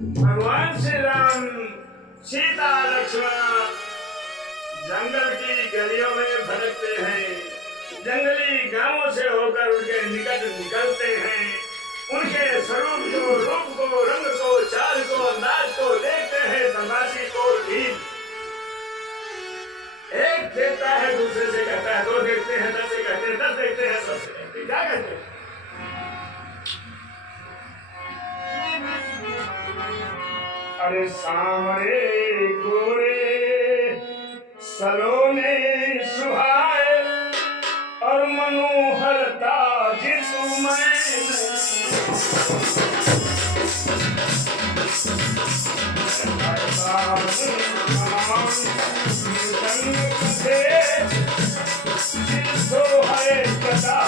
भगवान श्री राम सीता लक्ष्मण जंगल की गलियों में भटकते हैं, जंगली गांवों से होकर उनके निकट निकलते हैं, उनके स्वरूप को, रूप को, रंग को, चाल को, अंदाज को देखते हैं। तमाशी को भी एक देखता है, दूसरे से कहता है, दो देखते हैं, 10 से कहते हैं, 10 देखते हैं, सबसे कहते हैं, क्या कहते हैं? अरे सामरे गोरे सलोने सुहाए और मनोहरता जिसमें है कदा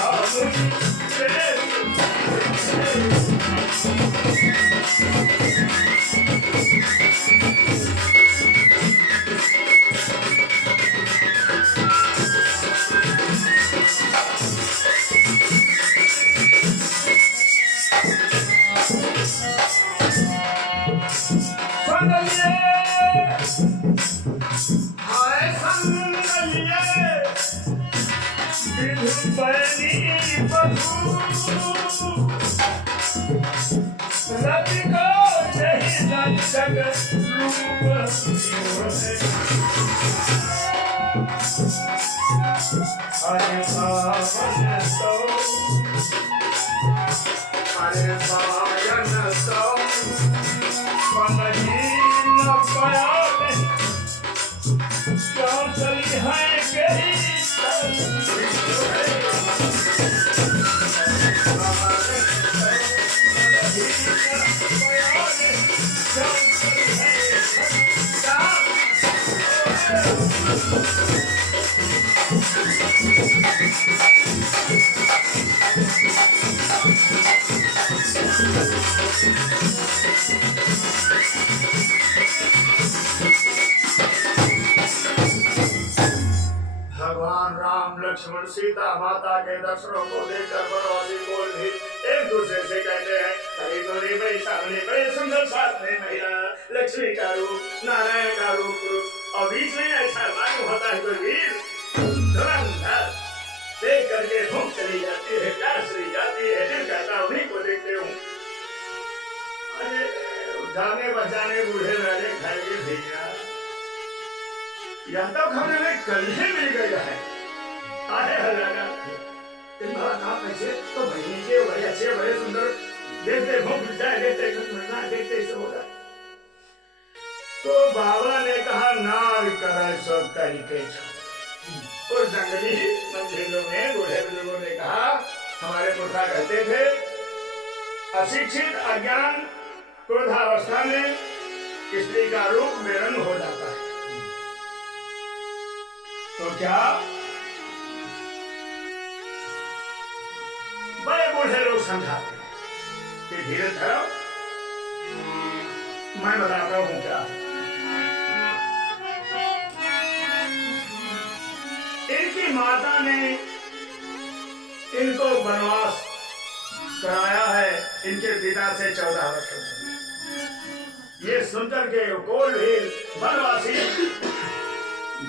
लक्ष्मण सीता माता के दर्शनों को देखकर बनवासी बोल भी एक दूसरे से कहते हैं, कहीं गोरी भाई सामने बड़े सुंदर साथ में महिला, लक्ष्मी का रूप, नारायण का रूप पुरुष, और बीच में ऐसा मालूम होता है कोई वीर धुरंधर। देख करके भूख चली जाती है, प्यास चली जाती है, दिल कहता उन्हीं को देखते हूँ। अरे जाने बचाने बूढ़े राजे खाएंगे भैया, यह तो खाने में कल ही मिल गया है। अरे हलाना पैसे तो बहनी के बड़े अच्छे बड़े सुंदर देखते भूख जाए, देखते इसे होगा। तो बाबा ने कहा नार कर सब तरीके और जंगली मंजिलों में बूढ़े बुजुर्गों ने कहा, हमारे पुरखा कहते थे अशिक्षित अज्ञान क्रोधावस्था में स्त्री का रूप बेरंग हो जाता है। तो क्या बड़े बूढ़े लोग समझाते हैं कि धीरे धरो, मैं बताता हूं क्या। इनकी माता ने इनको वनवास कराया है, इनके पिता से 14 वर्ष हो। ये सुनकर के कोलभील वनवासी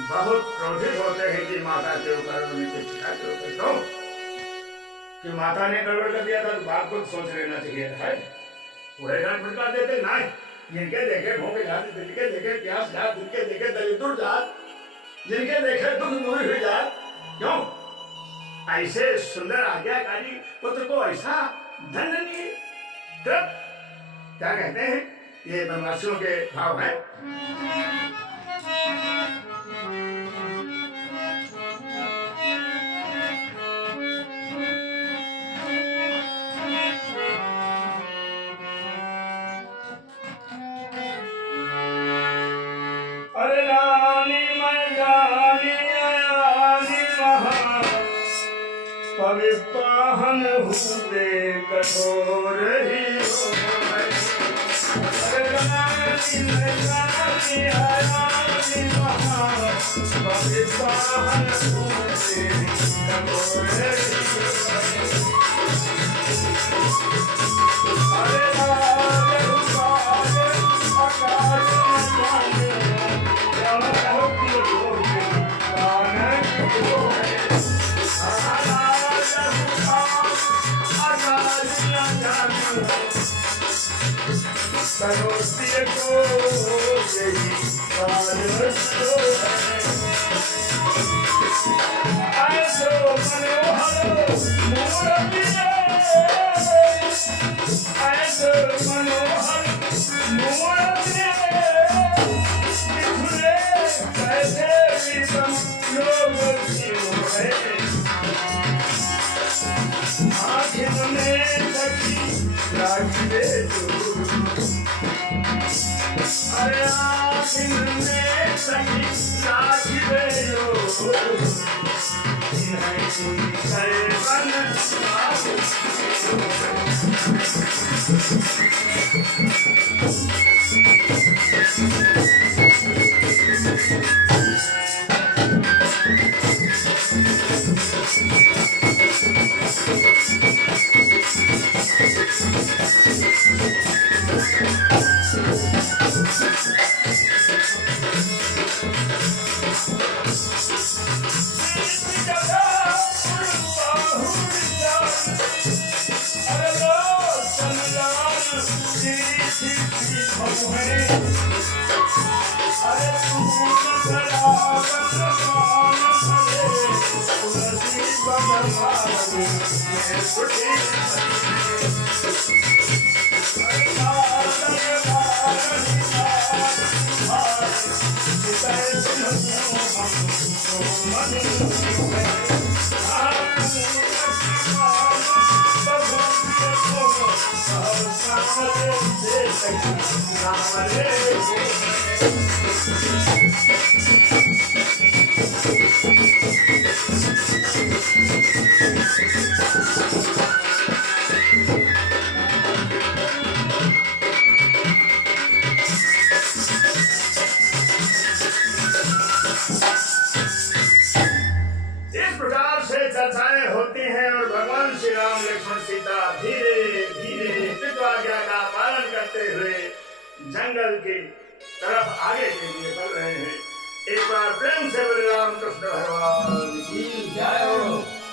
बहुत क्रोधित होते हैं कि माता के ऊपर, उनके पिता के ऊपर। क्यों कि माता ने गड़बड़ कर दिया था, तो बाप को सोच लेना चाहिए है। पूरे घर भड़का देते ना, जिनके देखे भूख जात, जिनके देखे प्यास जात, जिनके देखे दरिद्र जात, जिनके देखे दुख दूर हुई जात। क्यों ऐसे सुंदर आज्ञाकारी पुत्र को ऐसा दंड नहीं? क्या कहते हैं ये वनवासियों के भाव है। पाहन हुए कठोर ही हो अरे सरोसिए को यही कालसो है ऐसो मनोहर मूर्ति ऐसो मनोहर मूर्ति मिथुने कैसे विषम योग शिव है आखिर में सखी राखिए अरे आखिर में सखी राखिए चर्चाएं होती हैं और भगवान श्री राम लक्ष्मण सीता धीरे धीरे पितृआज्ञा का पालन करते हुए जंगल की तरफ आगे के लिए बढ़ रहे हैं। एक बार प्रेम से बोले रामकृष्ण भगवान की जय हो।